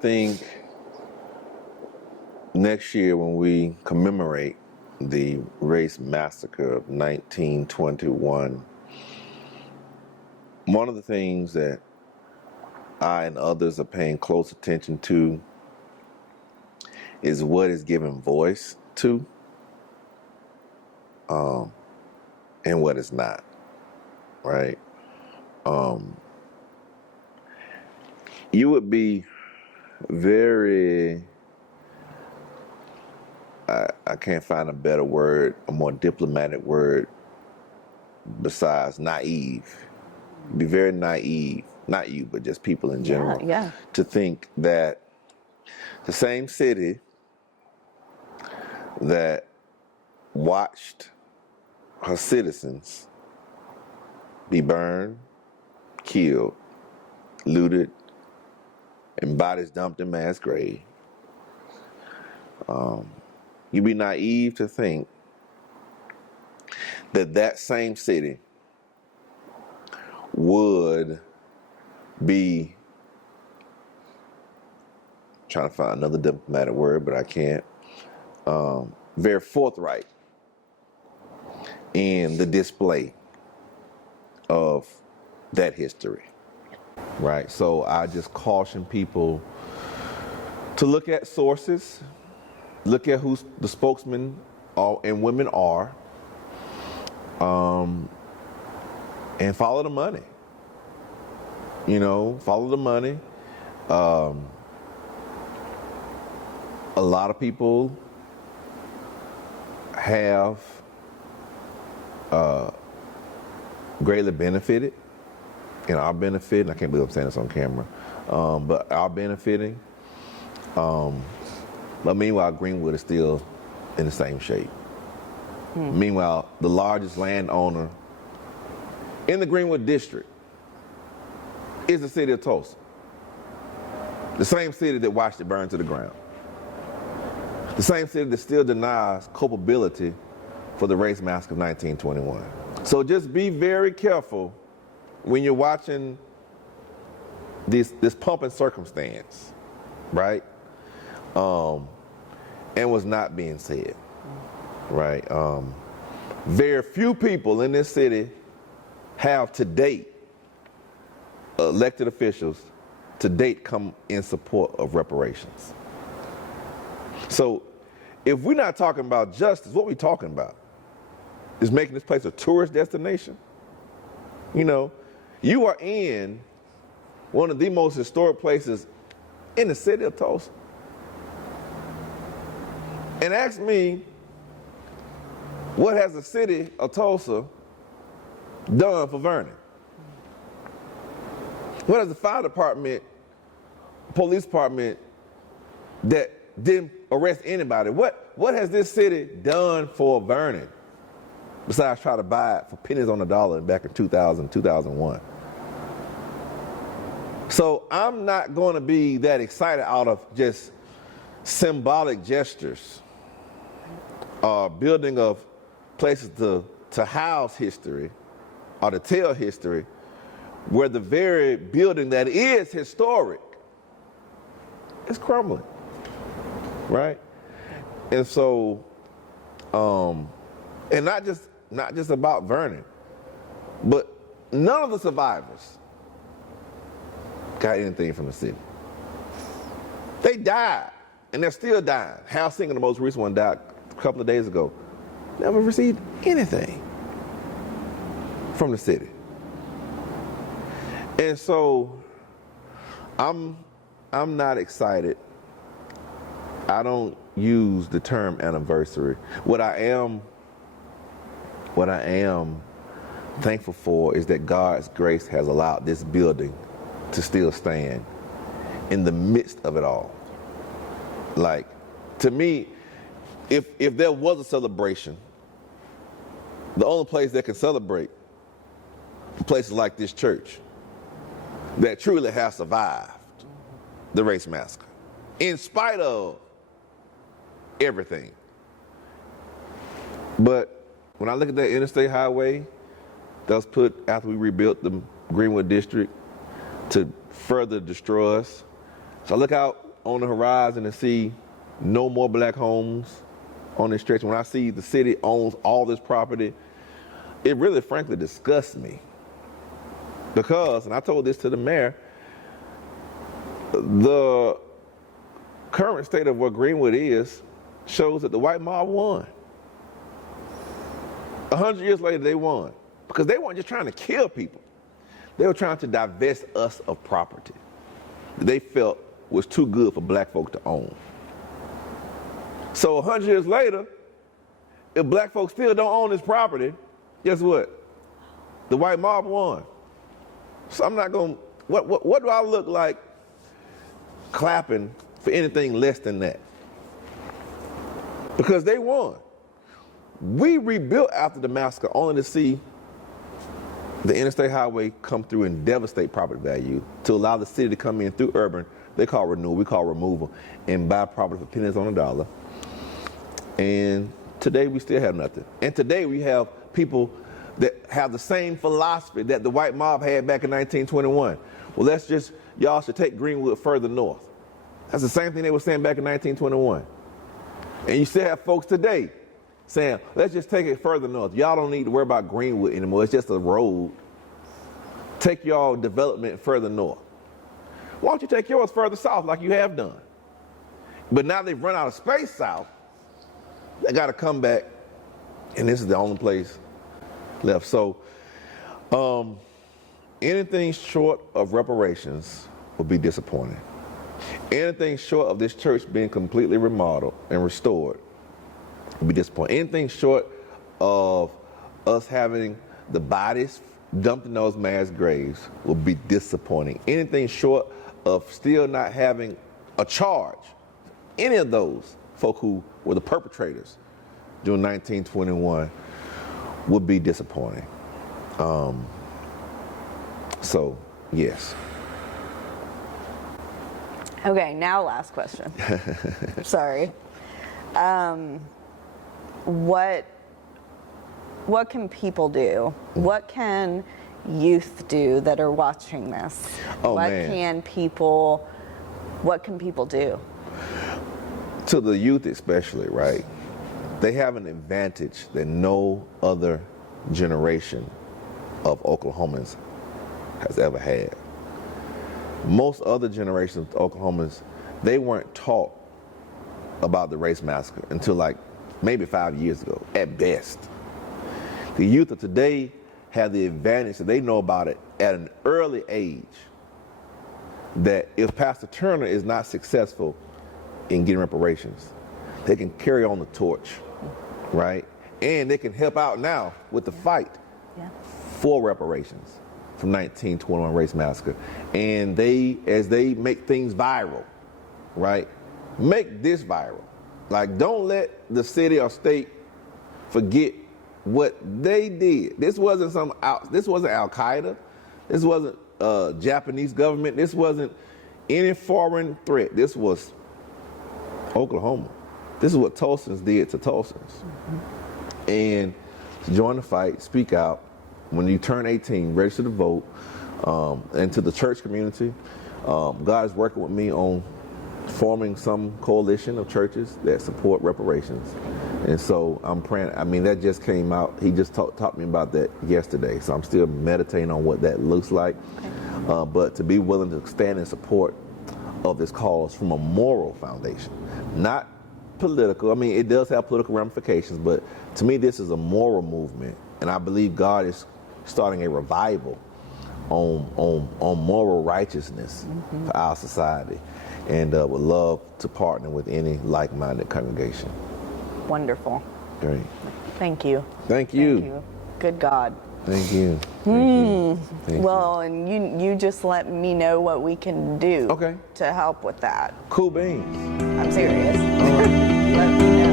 think next year when we commemorate the race massacre of 1921, one of the things that I and others are paying close attention to is what is given voice to and what is not, right? You would be very, I can't find a better word, a more diplomatic word besides naive. Be very naive, not you, but just people in general, to think that the same city that watched her citizens be burned, killed, looted, and bodies dumped in mass grave. You'd be naive to think that that same city would be, trying to find another diplomatic word, but I can't, very forthright in the display of that history, right? So I just caution people to look at sources, look at who the spokesmen and women are, and follow the money. You know, follow the money. A lot of people have greatly benefited and are benefiting. I can't believe I'm saying this on camera, but are benefiting. But meanwhile, Greenwood is still in the same shape. Meanwhile, the largest landowner in the Greenwood district is the city of Tulsa. The same city that watched it burn to the ground. The same city that still denies culpability for the race massacre of 1921. So just be very careful when you're watching this pomp and circumstance, right? And what's not being said, right? Very few people in this city have to date, elected officials to date, come in support of reparations. So if we're not talking about justice, what we talking about? Is making this place a tourist destination? You know, you are in one of the most historic places in the city of Tulsa. And ask me, what has the city of Tulsa done for Vernon? What has the fire department, police department that didn't arrest anybody? What has this city done for Vernon besides try to buy it for pennies on the dollar back in 2000, 2001? So I'm not going to be that excited out of just symbolic gestures, building of places to house history or to tell history, where the very building that is historic is crumbling, right? And so, and not just about Vernon, but none of the survivors got anything from the city. They died, and they're still dying. Hal Singer, the most recent one, died a couple of days ago. Never received anything from the city. And so I'm not excited. I don't use the term anniversary. What I am thankful for is that God's grace has allowed this building to still stand in the midst of it all. Like, to me, if there was a celebration, the only place that can celebrate places like this church that truly has survived the race massacre, in spite of everything. But when I look at that interstate highway that was put after we rebuilt the Greenwood district to further destroy us, So I look out on the horizon and see no more black homes on this stretch. When I see the city owns all this property, it really frankly disgusts me. Because, and I told this to the mayor, the current state of where Greenwood is shows that the white mob won. 100 years later, they won. Because they weren't just trying to kill people. They were trying to divest us of property that they felt was too good for black folk to own. So 100 years later, if black folks still don't own this property, guess what? The white mob won. So I'm not going to, what do I look like clapping for anything less than that? Because they won. We rebuilt after the massacre only to see the interstate highway come through and devastate property value to allow the city to come in through urban. They call renewal, we call removal, and buy property for pennies on a dollar. And today we still have nothing. And today we have people that have the same philosophy that the white mob had back in 1921. Well, y'all should take Greenwood further north. That's the same thing they were saying back in 1921. And you still have folks today saying, let's just take it further north. Y'all don't need to worry about Greenwood anymore. It's just a road. Take y'all development further north. Why don't you take yours further south like you have done? But now they've run out of space south. They got to come back, and this is the only place left. So anything short of reparations would be disappointing. Anything short of this church being completely remodeled and restored would be disappointing. Anything short of us having the bodies dumped in those mass graves would be disappointing. Anything short of still not having a charge, any of those folk who were the perpetrators during 1921 would be disappointing. So, yes. Okay, now last question. Sorry. What can people do? What can youth do that are watching this? What can people do? To the youth especially, right? They have an advantage that no other generation of Oklahomans has ever had. Most other generations of Oklahomans, they weren't taught about the race massacre until like maybe 5 years ago, at best. The youth of today have the advantage that they know about it at an early age, that if Pastor Turner is not successful in getting reparations, they can carry on the torch, right? And they can help out now with the fight for reparations from 1921 race massacre. And as they make things viral, right? Make this viral. Like, don't let the city or state forget what they did. This wasn't Al-Qaeda. This wasn't Japanese government. This wasn't any foreign threat. This was Oklahoma. This is what Tulsans did to Tulsans. Mm-hmm. And to join the fight, speak out. When you turn 18, register to vote. And to the church community, God is working with me on forming some coalition of churches that support reparations. And so I'm praying, that just came out. He just taught me about that yesterday. So I'm still meditating on what that looks like. Okay. But to be willing to stand in support of this cause from a moral foundation, not political. It does have political ramifications, but to me, this is a moral movement. And I believe God is starting a revival on moral righteousness for our society, and would love to partner with any like-minded congregation. Wonderful. Great. Thank you. Thank you. Thank you. Good God. Thank you. Thank you. And you just let me know what we can do to help with that. Cool beans. I'm serious. Let me know.